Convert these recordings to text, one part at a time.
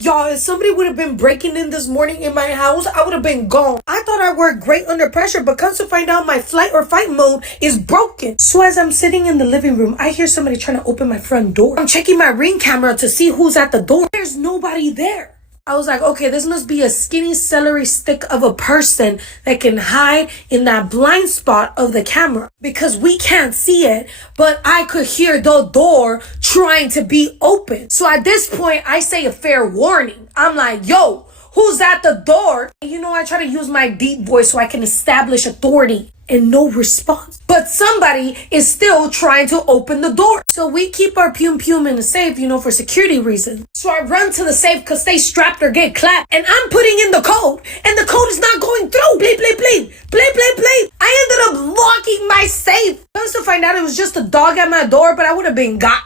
Y'all, if somebody would have been breaking in this morning in my house, I would have been gone. I thought I worked great under pressure, but come to find out my flight or fight mode is broken. So as I'm sitting in the living room, I hear somebody trying to open my front door. I'm checking my Ring camera to see who's at the door. There's nobody there. I was like, okay, this must be a skinny celery stick of a person that can hide in that blind spot of the camera because we can't see it, but I could hear the door trying to be open. So at this point, I say a fair warning. I'm like, yo, who's at the door? You know, I try to use my deep voice so I can establish authority. And no response. But somebody is still trying to open the door. So we keep our pum in the safe, you know, for security reasons. So I run to the safe because they strapped or get clapped. And I'm putting in the code. And the code is not going through. Bleep, bleep, bleep. Bleep, bleep, bleep. I ended up locking my safe. Once to find out it was just a dog at my door, but I would have been got.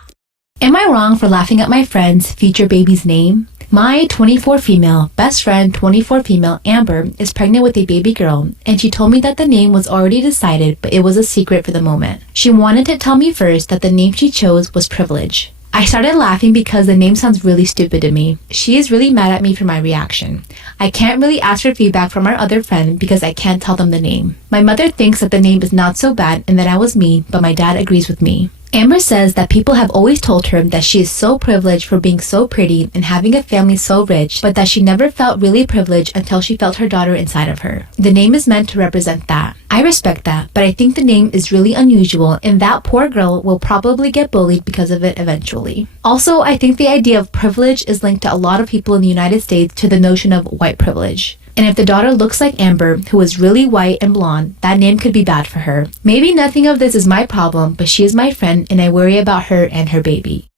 Am I wrong for laughing at my friend's future baby's name? My 24 female best friend, 24 female Amber, is pregnant with a baby girl, and she told me that the name was already decided, but it was a secret for the moment. She wanted to tell me first that the name she chose was Privilege. I started laughing because the name sounds really stupid to me. She is really mad at me for my reaction. I can't really ask for feedback from our other friend because I can't tell them the name. My mother thinks that the name is not so bad and that I was me, but my dad agrees with me. Amber says that people have always told her that she is so privileged for being so pretty and having a family so rich, but that she never felt really privileged until she felt her daughter inside of her. The name is meant to represent that. I respect that, but I think the name is really unusual and that poor girl will probably get bullied because of it eventually. Also, I think the idea of privilege is linked to a lot of people in the United States to the notion of white privilege. And if the daughter looks like Amber, who is really white and blonde, that name could be bad for her. Maybe nothing of this is my problem, but she is my friend and I worry about her and her baby.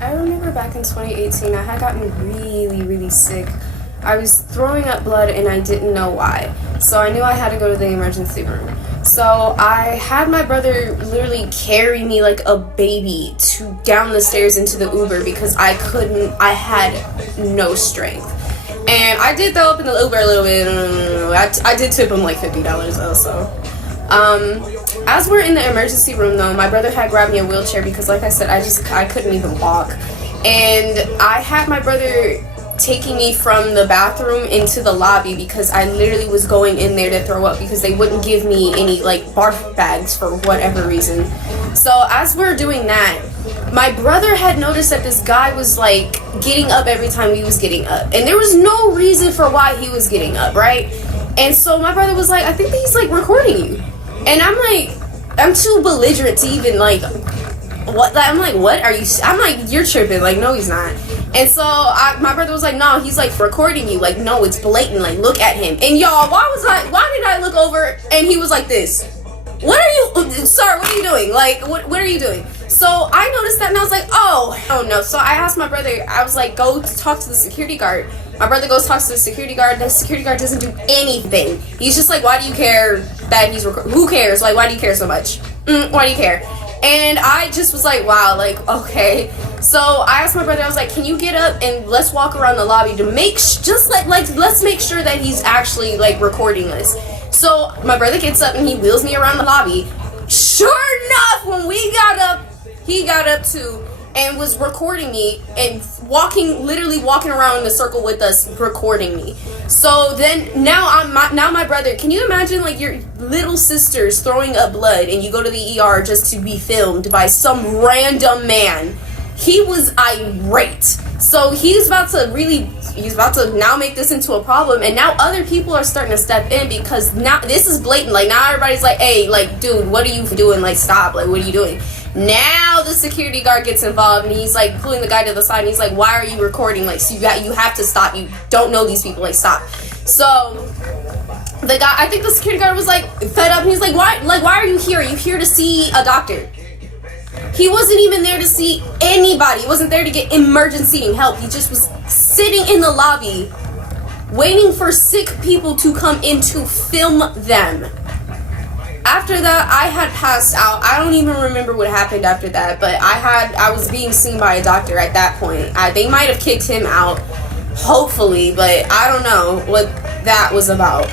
I remember back in 2018, I had gotten really sick. I was throwing up blood and I didn't know why. So I knew I had to go to the emergency room. So I had my brother literally carry me like a baby down the stairs into the Uber because I had no strength. And I did throw up in the Uber a little bit. I did tip him like $50 though, so. As we're in the emergency room though, my brother had grabbed me a wheelchair because like I said, I couldn't even walk. And I had my brother taking me from the bathroom into the lobby because I literally was going in there to throw up because they wouldn't give me any like barf bags for whatever reason. So as we're doing that, my brother had noticed that this guy was like getting up every time he was getting up. And there was no reason for why he was getting up, right? And so my brother was like, I think that he's like recording you. And I'm too belligerent to even like, what? I'm like, what are you? I'm like, you're tripping. Like, no, he's not. And so my brother was like, no, he's like recording you. Like, no, it's blatant. Like, look at him. And y'all, why did I look over and he was like this? What are you, sir, what are you doing? Like, what are you doing? So I noticed that and I was like, oh no. So I asked my brother, I was like, go talk to the security guard. My brother goes talks to the security guard. The security guard doesn't do anything. He's just like, why do you care that he's recording? Who cares? Like, why do you care so much? Why do you care? And I just was like, wow, like, okay. So I asked my brother, I was like, can you get up and let's walk around the lobby to make, let's make sure that he's actually like recording this. So my brother gets up and he wheels me around the lobby. Sure enough, when we got up, he got up too and was recording me and literally walking around in a circle with us, recording me. So then now my brother, can you imagine like your little sister's throwing up blood and you go to the ER just to be filmed by some random man? He was irate. So he's about to now make this into a problem, and now other people are starting to step in because now this is blatant. Like now everybody's like, hey, like dude, what are you doing? Like stop, like what are you doing? Now the security guard gets involved and he's like pulling the guy to the side and he's like, why are you recording? Like, so you have to stop. You don't know these people, like stop. So the guy, I think the security guard was like fed up and he's like, why are you here? Are you here to see a doctor? He wasn't even there to see anybody. He wasn't there to get emergency help. He just was sitting in the lobby waiting for sick people to come in to film them. After that, I had passed out. I don't even remember what happened after that, but I was being seen by a doctor at that point. They might have kicked him out, hopefully, but I don't know what that was about.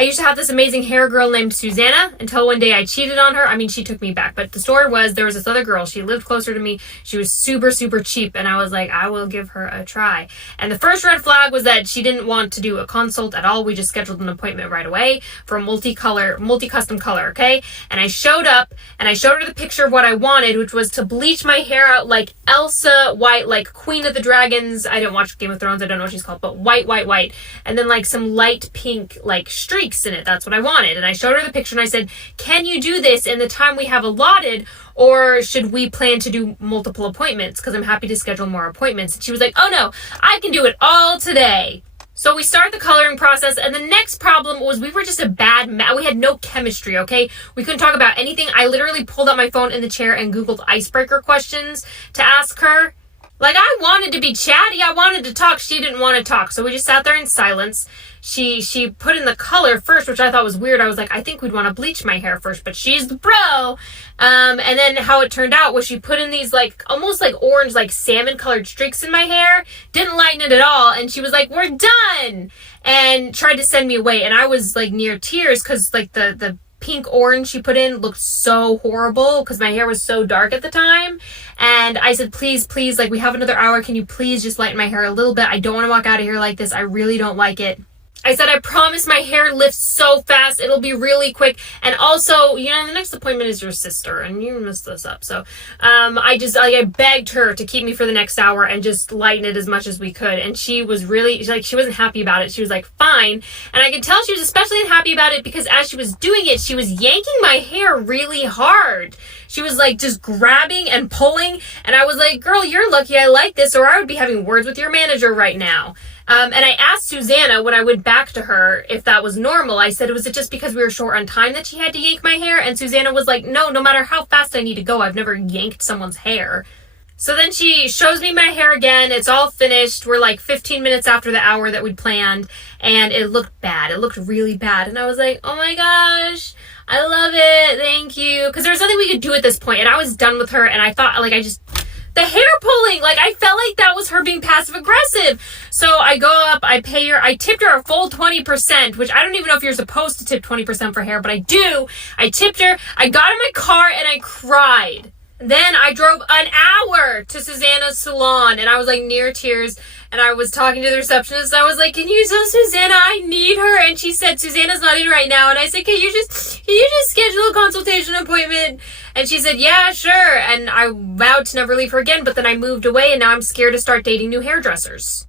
I used to have this amazing hair girl named Susanna until one day I cheated on her. I mean, she took me back. But the story was there was this other girl. She lived closer to me. She was super, super cheap. And I was like, I will give her a try. And the first red flag was that she didn't want to do a consult at all. We just scheduled an appointment right away for a multi-custom color, okay? And I showed up and I showed her the picture of what I wanted, which was to bleach my hair out like Elsa white, like Queen of the Dragons. I didn't watch Game of Thrones. I don't know what she's called, but white. And then like some light pink, like streaks in it. That's what I wanted. And I showed her the picture and I said, can you do this in the time we have allotted, or should we plan to do multiple appointments? Because I'm happy to schedule more appointments. And she was like, oh no, I can do it all today. So we start the coloring process, and the next problem was we were just we had no chemistry, okay? We couldn't talk about anything. I literally pulled out my phone in the chair and Googled icebreaker questions to ask her. Like, I wanted to be chatty. I wanted to talk. She didn't want to talk. So we just sat there in silence. She put in the color first, which I thought was weird. I was like, I think we'd want to bleach my hair first, but she's the pro. And then how it turned out was she put in these like almost like orange, like salmon colored streaks in my hair. Didn't lighten it at all. And she was like, we're done. And tried to send me away. And I was like near tears because like the pink orange she put in looked so horrible because my hair was so dark at the time. And I said, please, like, we have another hour. Can you please just lighten my hair a little bit? I don't want to walk out of here like this. I really don't like it. I said, I promise my hair lifts so fast. It'll be really quick. And also, you know, the next appointment is your sister and you messed this up. So, I begged her to keep me for the next hour and just lighten it as much as we could. And she was really, she wasn't happy about it. She was like, fine. And I could tell she was especially unhappy about it because as she was doing it, she was yanking my hair really hard. She was like just grabbing and pulling. And I was like, girl, you're lucky I like this, or I would be having words with your manager right now. And I asked Susanna when I went back to her if that was normal. I said, was it just because we were short on time that she had to yank my hair? And Susanna was like, no matter how fast I need to go, I've never yanked someone's hair. So then she shows me my hair again. It's all finished. We're like 15 minutes after the hour that we'd planned. And it looked bad. It looked really bad. And I was like, oh my gosh, I love it. Thank you. Because there was nothing we could do at this point. And I was done with her. And I thought, like, the hair pulling, like, I felt like that was her being passive aggressive. So I go up, I pay her, I tipped her a full 20%, which I don't even know if you're supposed to tip 20% for hair, but I do. I tipped her, I got in my car, and I cried. Then I drove an hour to Susanna's salon, and I was like near tears, and I was talking to the receptionist. I was like, can you tell Susanna I need her? And she said, Susanna's not in right now. And I said, can you just schedule a consultation appointment? And she said, yeah, sure. And I vowed to never leave her again, but then I moved away, and now I'm scared to start dating new hairdressers.